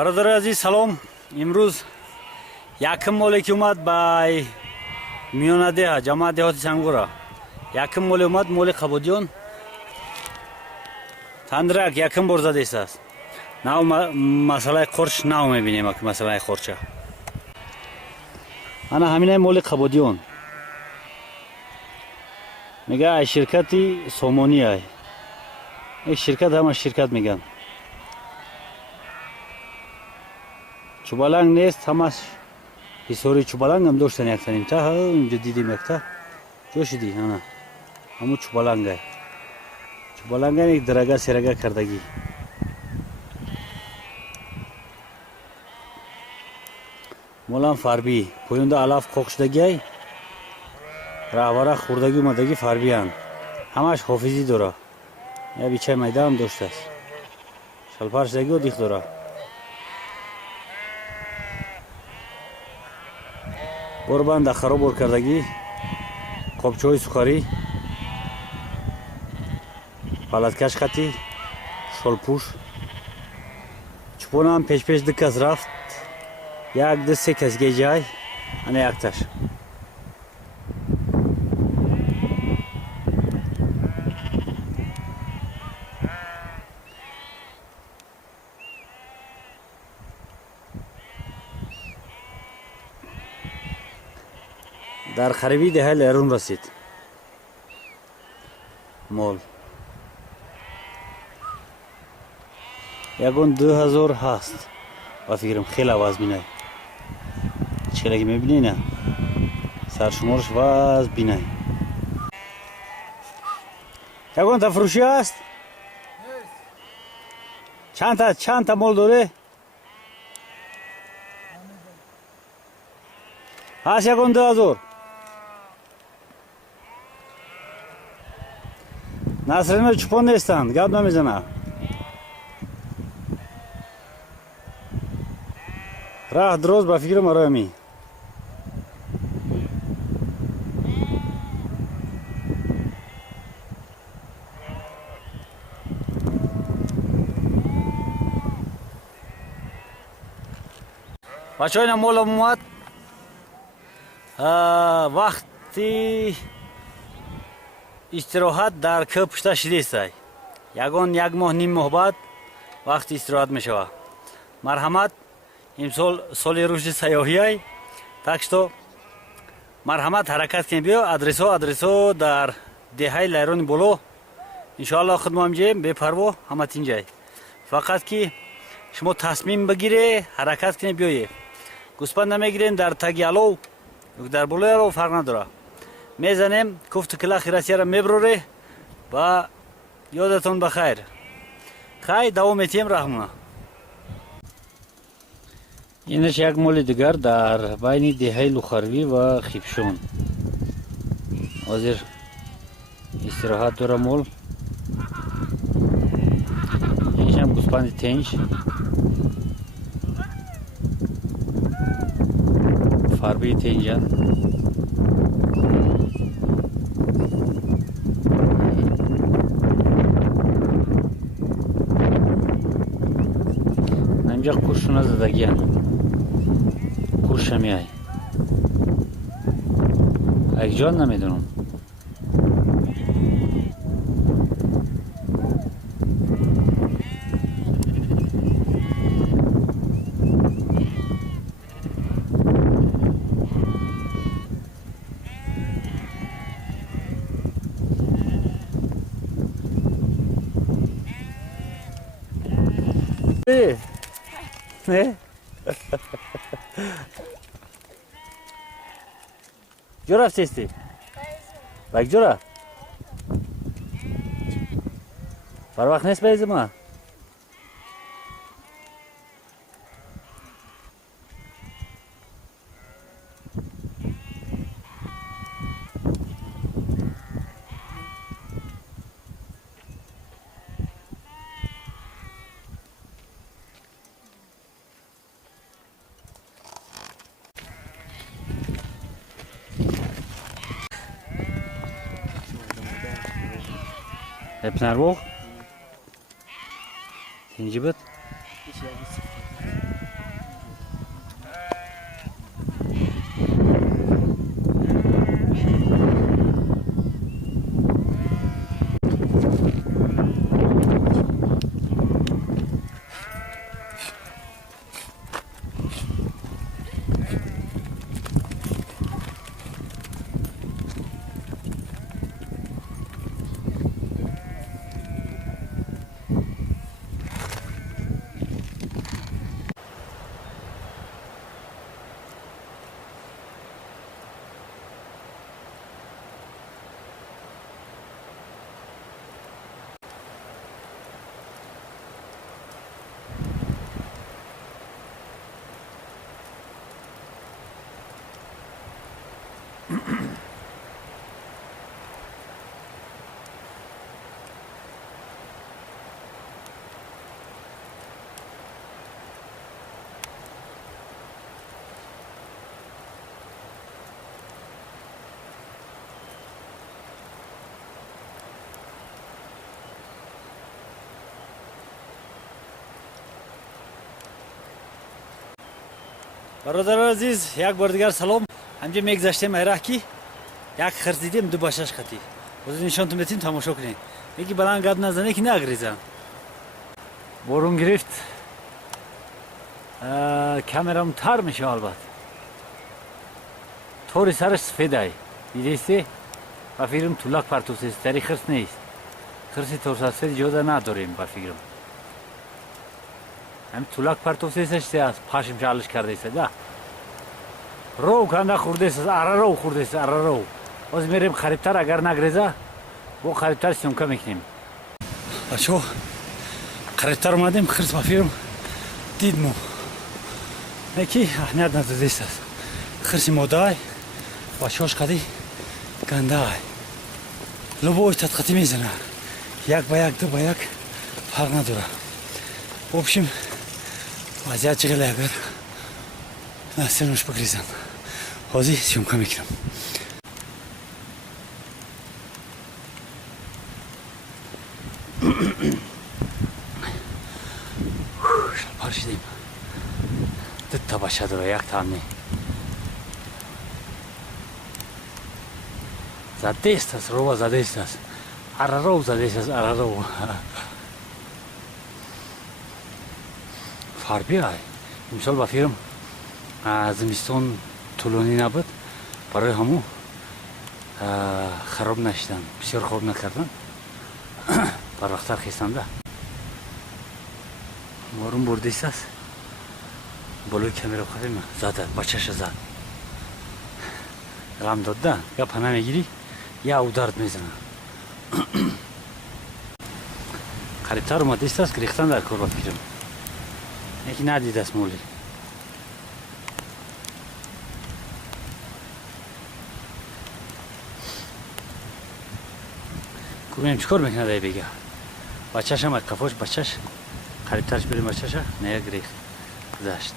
برادر عزیز سلام. امروز یکم مولی که اومد بای میانده جماعت دهات سنگورا یکم مولی اومد مولی قبودیون تندرک یکم بار زده است. نه مسئله قرش نه میبینیم که مسئله قرچه انا همینه مولی قبودیون میگه شرکتی سومونی های یک شرکت همه شرکت میگن چوبالنگ نیست همش حسوری چوبالنگ هم داشتن یک تنیم تا اونجا دیدیم یک تا جوشیدی انا همون چوبالنگ های چوبالنگ های یک درگه سرگه کردگی مولان فاربی پوینده علاف خوخشدگی های راهواره خوردگی اومدگی فاربی هن همش حافظی داره یا بیچه میده هم داشته است شلپرشدگی و دیخ داره بربند دخرا بر کردگی قبچه سکاری پلتکش خطی شلپوش چپون هم پیش دکز رفت یک دسته کسگی جای انه یک تش در خریبی ده لیرون رسید مول یکون 2000 هست و فکرم خیلی آواز بینه چه که میبینی نه سرشمارش واز بینه یکون تفروشی هست چند تا مول داره هست یکون 2000 نصرین چپون نیستند گب نمیزنه راه دروز با فکر مرامی بچه های مول اومد وقتی استراحت در که پشت شدیست یکان یک ماه نیم ماه بعد وقتی استراحت میشوه مرحمت امسال سال رشد سیاحی های تاکشتو مرحمت حرکت کنیم بیا ادرسو در دههای لیرون بولو انشاءالله خدمت جیم بپرو همه تینجای فقط که شما تصمیم بگیره حرکت کنیم بیایه گوسپند نمیگیرین در تگیالو در بولو فرق نداره میزنیم کفت کلا خیراسی را میبروره و یادتون بخیر خیلی دوام میتیم رحمه اینش یک مول دیگر در بین دهه لوخروی و خیبشون حاضر استراحت داره مول اینش هم گوسپند تنج فاربی تنجان اینجا کورشون از زدگی هم کورش همی های یک جان نمیدونم نه جورا رفتیستی؟ بک جورا؟ بر وقت نیست بیزی ما؟ Hepsi nerede o? İkinci bit. برادر عزیز یک بار دیگر سلام. همجا میگذشتیم ایران کی یک خرس دیدیم دو باشش خطی. باز نشانتون بدیم تماشا کنین. یکی بلند گپ نزنه که نگریزن. بارون گرفت. کامرام تر میشه البته. طوری سرش سفیده. دیدیستی؟ با فکرم طولک پرتوس است. تری خرس نیست. خرسی طور سفید جدا نداریم با فکرم. هم طولک پرتوس است است. پاشم چالش کرده است ده. رو کنده خورده است. رو خورده است. رو. باز میریم خریبتر اگر نگریزه. با خریبتر سیمکا میکنیم. بچه‌ها خریبتر اومدیم خرس با فکرم دیدمو. یکی اهمیت نداده است. خرسی مادای بچه‌هاش قدی گنده ای. لبوی تدقیقی میزنه. یک با یک دو با یک فرق نداره. ببینیم وضعیت چگونه اگر نسلش بگریزم. حاضی سیمکا میکنم. پارشیدیم. دو تا باشه داره یک تا نه. زده است رو زده است. رو زده است رو. فاربی های. مثال با فیلم زمستون طولانی نبود برای همو خراب نشدن بسیار خوب نکردن بر وقتر خیستنده مارون بردیست است بالوی کمیرا خواهیم زده بچهش زد غم داده یا پناه میگیری یا او درد میزنه قریبتر اومدیست است گریختن در کار با فیلم یکی ندیده است مولی ببینیم چیکار میکنه دایی بگه بچه‌ش هم کفاش بچه‌ش قریبترش بریم بچه‌ش نه گریخت گذشت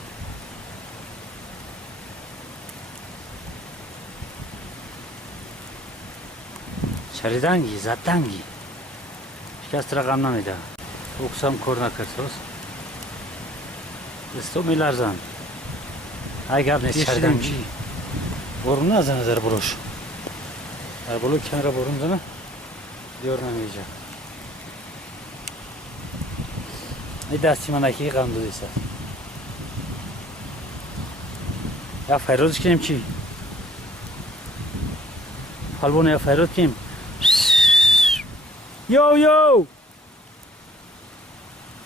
شریدنگی زدنگی شکست رقم نمیده اکسام کار نکرد راست دستو میلرزن اگر نیست شریدنگی بارون نزنه در بروش در بلو کنار بارون زنه دیار نمیجه این دستی من اکی غم دادیست یا فیروزش کنیم چی؟ حالبونه یا فیروز کنیم یو یو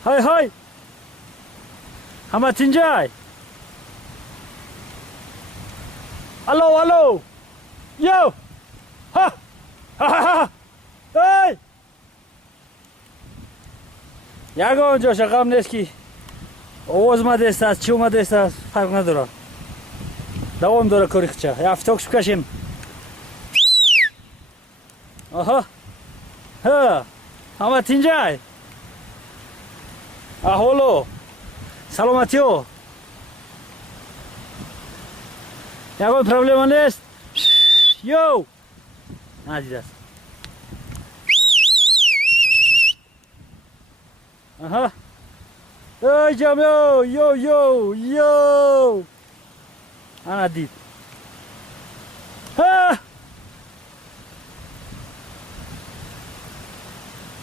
های های همه تینجای الو الو یو ها ها ها ای یک آنجا شقام نیست که آواز اومده است از چی اومده است فرق نداره دوام داره کاری خچه یا افتاکش بکشیم آها ها همه تینجای احوالو سلامتیو یکان پرابلم نیست یو ندیده است آها ای جام یو یو یو یو انا دید ها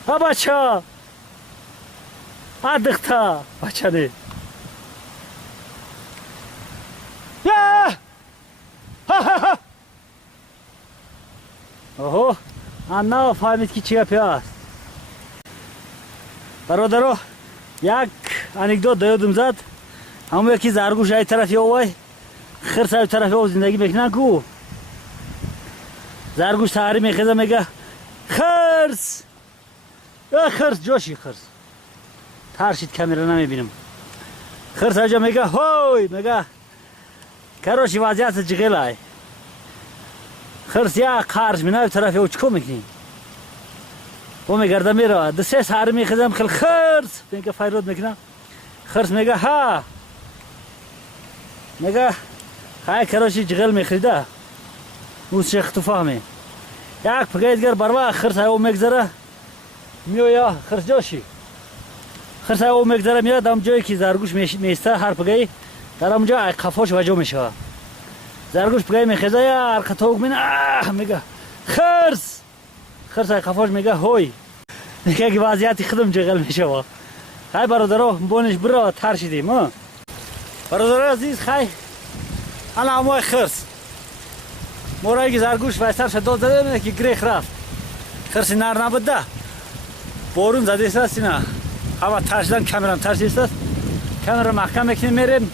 ها بچه ها دختا بچه نه یا ها ها ها اوه انا فهمید که چیه پیاست برادرها یک انکدوت دادم زد همون یکی زرگوش ای طرفی اوای خرس ای طرفی او زندگی میکنن کو زرگوش تحری میخیزه میگه خرس خرس جوشی خرس ترشید کامیرا نمیبینم خرس اجا میگه هوی میگه کروشی وضعیت جغیل ای خرس یا خارج مینای طرفی او چکو میکنی و میگرده میره دسته سهر میخیزم خیلی خرس میگه فیروز میکنه خرس میگه ها میگه خواهی کراشی جغل میخریده موز شیخ تو فهمی یک پگه دیگر بروا خرس او میگذره میویا خرس جاشی خرس او میگذره میاد هم جایی که زرگوش میسته هر پگه در اونجا قفاش وجو میشه. زرگوش بگه میخیزه یا حرکتاوک میگه خرس خرس قفاش میگه هوی میگه که وضعیتی خودم جغل میشه. خیلی برادرها بونش برا تر شدیم. برادرها عزیز خیلی انا همه خرس مورایی که زرگوش ویستر شد داد زده میده که گریخ رفت. خرسی نر نبوده بارون زده است نه همه ترشدن کامرام ترشیده است. کامرا محکم میکنیم میریم.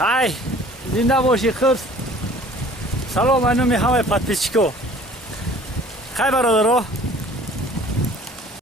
های زنده باشی خرس. سلام اینو می همه پادپیچکو. خیلی برادرها